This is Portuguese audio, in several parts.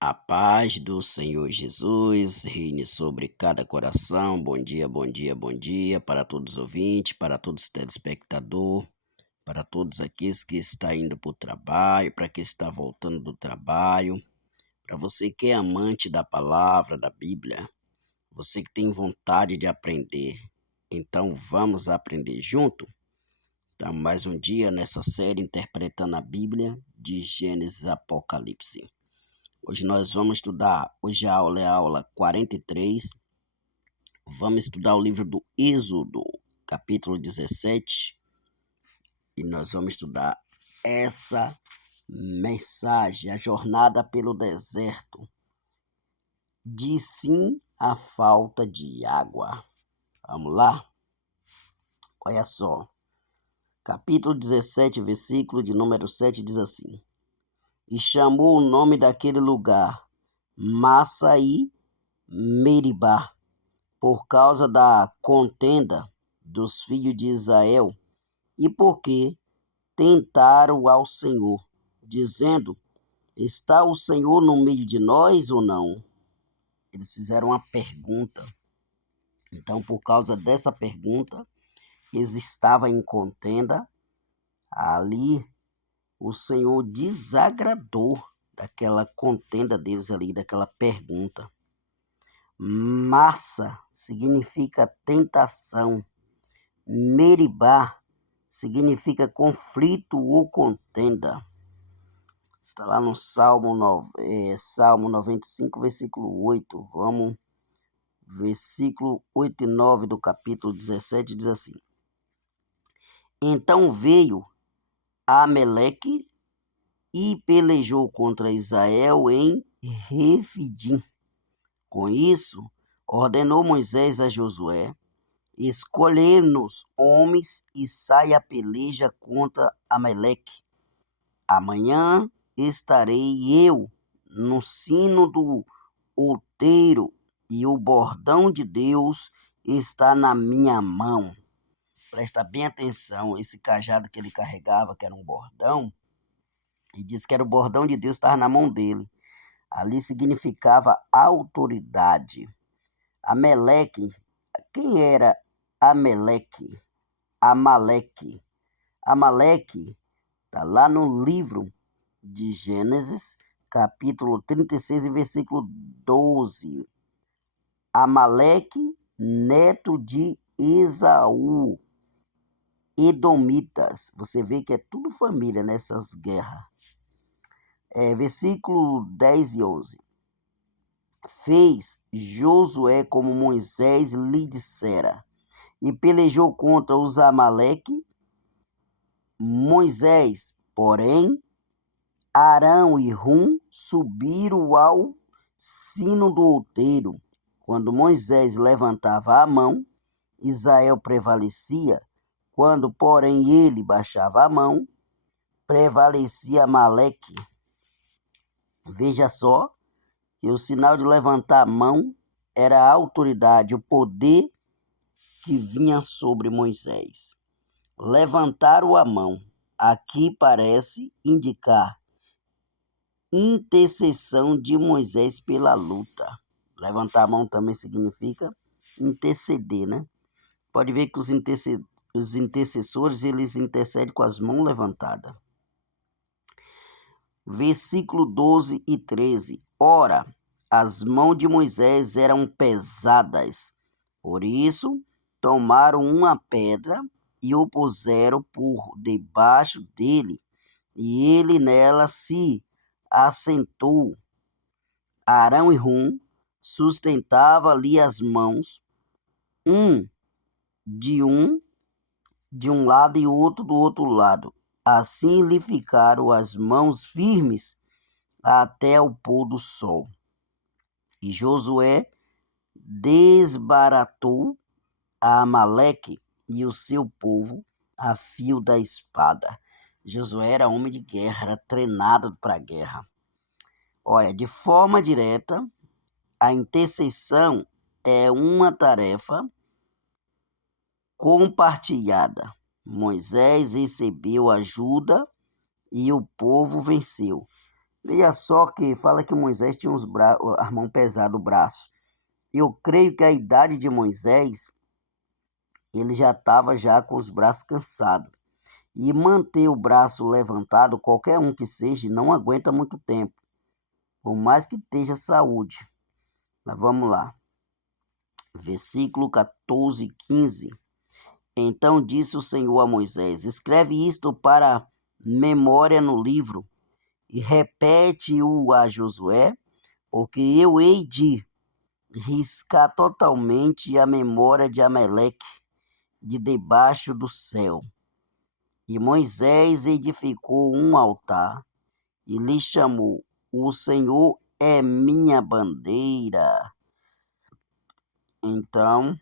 A paz do Senhor Jesus reine sobre cada coração. Bom dia, bom dia, bom dia para todos os ouvintes, para todos os telespectadores, para todos aqueles que estão indo para o trabalho, para quem está voltando do trabalho, para você que é amante da palavra, da Bíblia, você que tem vontade de aprender. Então vamos aprender junto? Então, mais um dia nessa série interpretando a Bíblia de Gênesis a Apocalipse. Hoje nós vamos estudar, hoje a aula é a aula 43, vamos estudar o livro do Êxodo, capítulo 17, e nós vamos estudar essa mensagem, a jornada pelo deserto, de sim à falta de água. Vamos lá? Olha só, capítulo 17, versículo de número 7 diz assim: E chamou o nome daquele lugar Massa e Meribá, por causa da contenda dos filhos de Israel, e porque tentaram ao Senhor, dizendo: Está o Senhor no meio de nós ou não? Eles fizeram uma pergunta. Então, por causa dessa pergunta, eles estavam em contenda. Ali, o Senhor desagradou daquela contenda deles ali, daquela pergunta. Massa significa tentação. Meribá significa conflito ou contenda. Está lá no Salmo 95, versículo 8. Vamos, versículo 8 e 9 do capítulo 17 diz assim: Então veio Ameleque e pelejou contra Israel em Refidim. Com isso, ordenou Moisés a Josué: Escolher-nos homens e saia a peleja contra Ameleque. Amanhã estarei eu no sino do outeiro e o bordão de Deus está na minha mão. Presta bem atenção, esse cajado que ele carregava, que era um bordão, e disse que era o bordão de Deus, estava na mão dele. Ali significava autoridade. Ameleque, quem era Ameleque? Amaleque. Amaleque está lá no livro de Gênesis, capítulo 36, versículo 12. Amaleque, neto de Esaú, Edomitas. Você vê que é tudo família nessas guerras. Versículo 10 e 11. Fez Josué como Moisés lhe dissera, e pelejou contra os Amaleque. Moisés, porém, Arão e Rum subiram ao sino do outeiro. Quando Moisés levantava a mão, Israel prevalecia. Quando, porém, ele baixava a mão, prevalecia Amaleque. Veja só que o sinal de levantar a mão era a autoridade, o poder que vinha sobre Moisés. Levantaram a mão. Aqui parece indicar intercessão de Moisés pela luta. Levantar a mão também significa interceder, né? Pode ver que os intercessores, eles intercedem com as mãos levantadas. Versículo 12 e 13. Ora, as mãos de Moisés eram pesadas, por isso tomaram uma pedra e o puseram por debaixo dele, e ele nela se assentou. Arão e Rum sustentavam ali as mãos, um de um lado e outro do outro lado. Assim lhe ficaram as mãos firmes até o pôr do sol. E Josué desbaratou a Amaleque e o seu povo a fio da espada. Josué era homem de guerra, era treinado para a guerra. Olha, de forma direta, a intercessão é uma tarefa compartilhada. Moisés recebeu ajuda e o povo venceu. Veja só que fala que Moisés tinha as mãos pesadas, o braço. Eu creio que a idade de Moisés, ele já estava já com os braços cansados. E manter o braço levantado, qualquer um que seja, não aguenta muito tempo, por mais que esteja saúde. Mas vamos lá. Versículo 14 e 15. Então disse o Senhor a Moisés: escreve isto para memória no livro e repete-o a Josué, porque eu hei de riscar totalmente a memória de Amaleque de debaixo do céu. E Moisés edificou um altar e lhe chamou: o Senhor é minha bandeira. Então,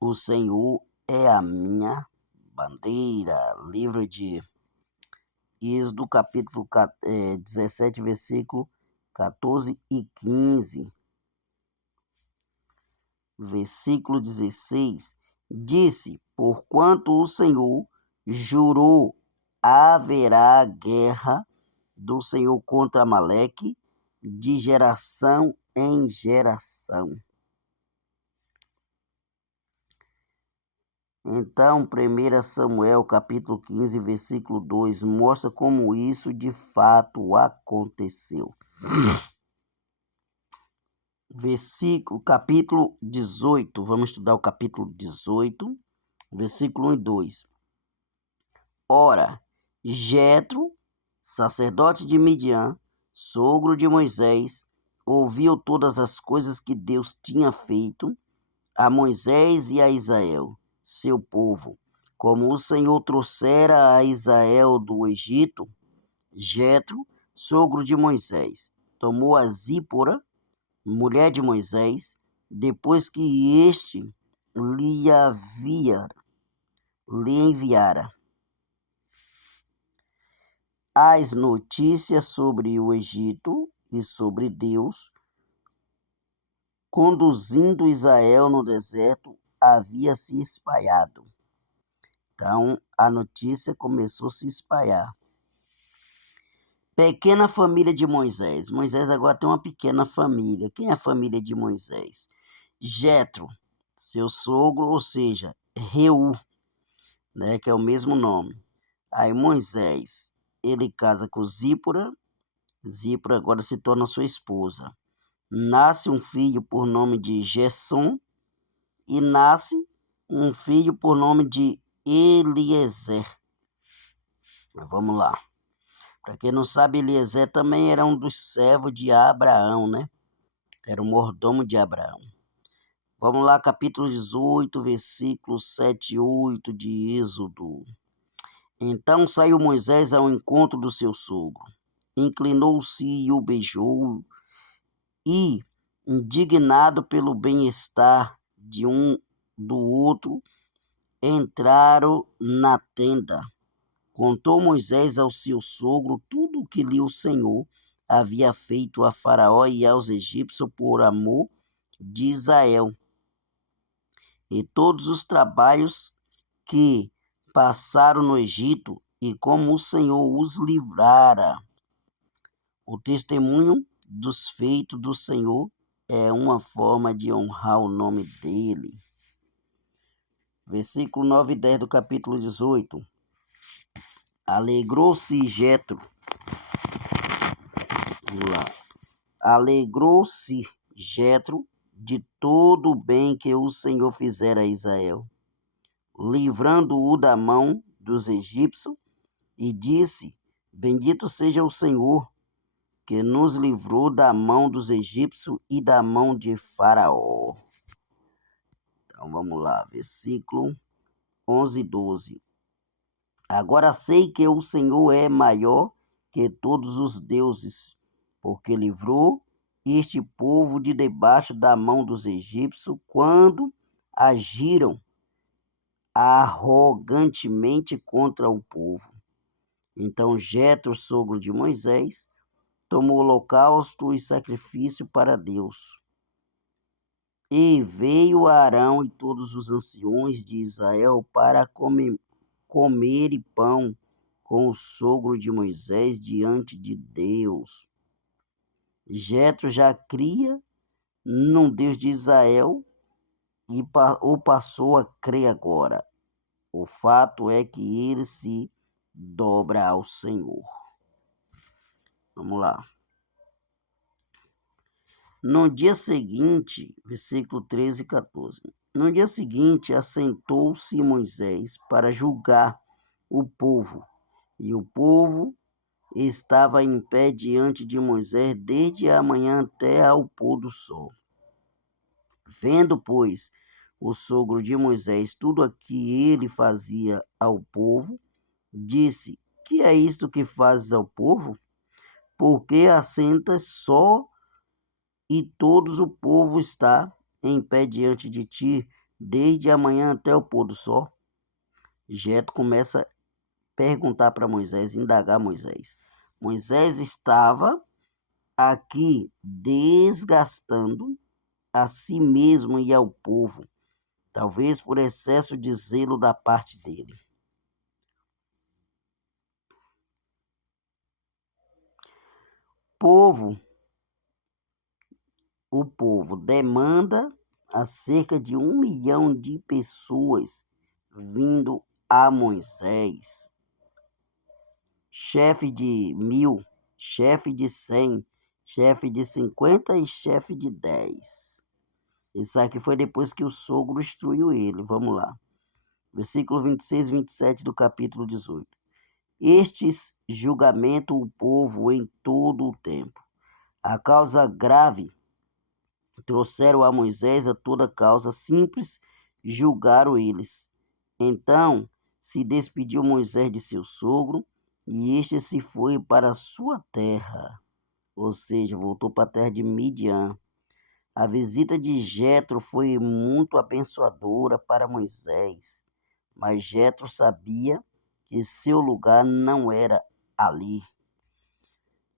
o Senhor é a minha bandeira. Livro de Êxodo, capítulo 17, versículo 14 e 15. Versículo 16. Disse: porquanto o Senhor jurou, haverá guerra do Senhor contra Amaleque de geração em geração. Então, 1 Samuel capítulo 15, versículo 2, mostra como isso de fato aconteceu. Capítulo 18, vamos estudar o capítulo 18, versículo 1 e 2. Ora, Jetro, sacerdote de Midian, sogro de Moisés, ouviu todas as coisas que Deus tinha feito a Moisés e a Israel, seu povo, como o Senhor trouxera a Israel do Egito. Jetro, sogro de Moisés, tomou a Zípora, mulher de Moisés, depois que este lhe enviara as notícias sobre o Egito e sobre Deus, conduzindo Israel no deserto, havia se espalhado. Então, a notícia começou a se espalhar. Pequena família de Moisés. Moisés agora tem uma pequena família. Quem é a família de Moisés? Jetro, seu sogro, ou seja, Reu, né, que é o mesmo nome. Aí Moisés, ele casa com Zípora. Zípora agora se torna sua esposa. Nasce um filho por nome de Gersom e nasce um filho por nome de Eliezer. Vamos lá. Para quem não sabe, Eliezer também era um dos servos de Abraão, né? Era o mordomo de Abraão. Vamos lá, capítulo 18, versículos 7 e 8 de Êxodo. Então saiu Moisés ao encontro do seu sogro, inclinou-se e o beijou, e, indignado pelo bem-estar de um do outro, entraram na tenda. Contou Moisés ao seu sogro tudo o que lhe o Senhor havia feito a Faraó e aos egípcios por amor de Israel, e todos os trabalhos que passaram no Egito, e como o Senhor os livrara. O testemunho dos feitos do Senhor é uma forma de honrar o nome dele. Versículo 9 e 10 do capítulo 18. Alegrou-se Jetro. Vamos lá. Alegrou-se Jetro de todo o bem que o Senhor fizera a Israel, livrando-o da mão dos egípcios, e disse: bendito seja o Senhor, que nos livrou da mão dos egípcios e da mão de Faraó. Então vamos lá, versículo 11 e 12. Agora sei que o Senhor é maior que todos os deuses, porque livrou este povo de debaixo da mão dos egípcios quando agiram arrogantemente contra o povo. Então Jetro, sogro de Moisés, tomou holocausto e sacrifício para Deus. E veio Arão e todos os anciões de Israel para comer pão com o sogro de Moisés diante de Deus. Jetro já cria no Deus de Israel e o passou a crer agora. O fato é que ele se dobra ao Senhor. Vamos lá. No dia seguinte, versículo 13 e 14. No dia seguinte, assentou-se Moisés para julgar o povo, e o povo estava em pé diante de Moisés desde a manhã até ao pôr do sol. Vendo, pois, o sogro de Moisés tudo o que ele fazia ao povo, disse: Que é isto que fazes ao povo? Porque assentas só e todos o povo está em pé diante de ti, desde a manhã até o pôr do sol? Jetro começa a perguntar para Moisés, indagar Moisés. Moisés estava aqui desgastando a si mesmo e ao povo, talvez por excesso de zelo da parte dele. O povo demanda a cerca de 1 milhão de pessoas vindo a Moisés. Chefe de 1.000, chefe de 100, chefe de 50 e chefe de 10. Isso aqui foi depois que o sogro instruiu ele. Vamos lá. Versículo 26 e 27 do capítulo 18. Estes julgamento o povo em todo o tempo. A causa grave trouxeram a Moisés, a toda causa simples julgaram eles. Então se despediu Moisés de seu sogro, e este se foi para a sua terra, ou seja, voltou para a terra de Midian. A visita de Jetro foi muito abençoadora para Moisés, mas Jetro sabia que seu lugar não era ali.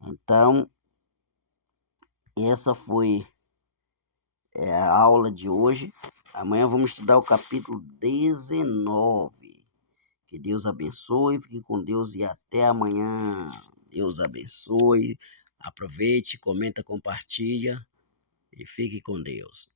Então, essa foi a aula de hoje. Amanhã vamos estudar o capítulo 19. Que Deus abençoe, fique com Deus e até amanhã. Deus abençoe. Aproveite, comenta, compartilha e fique com Deus.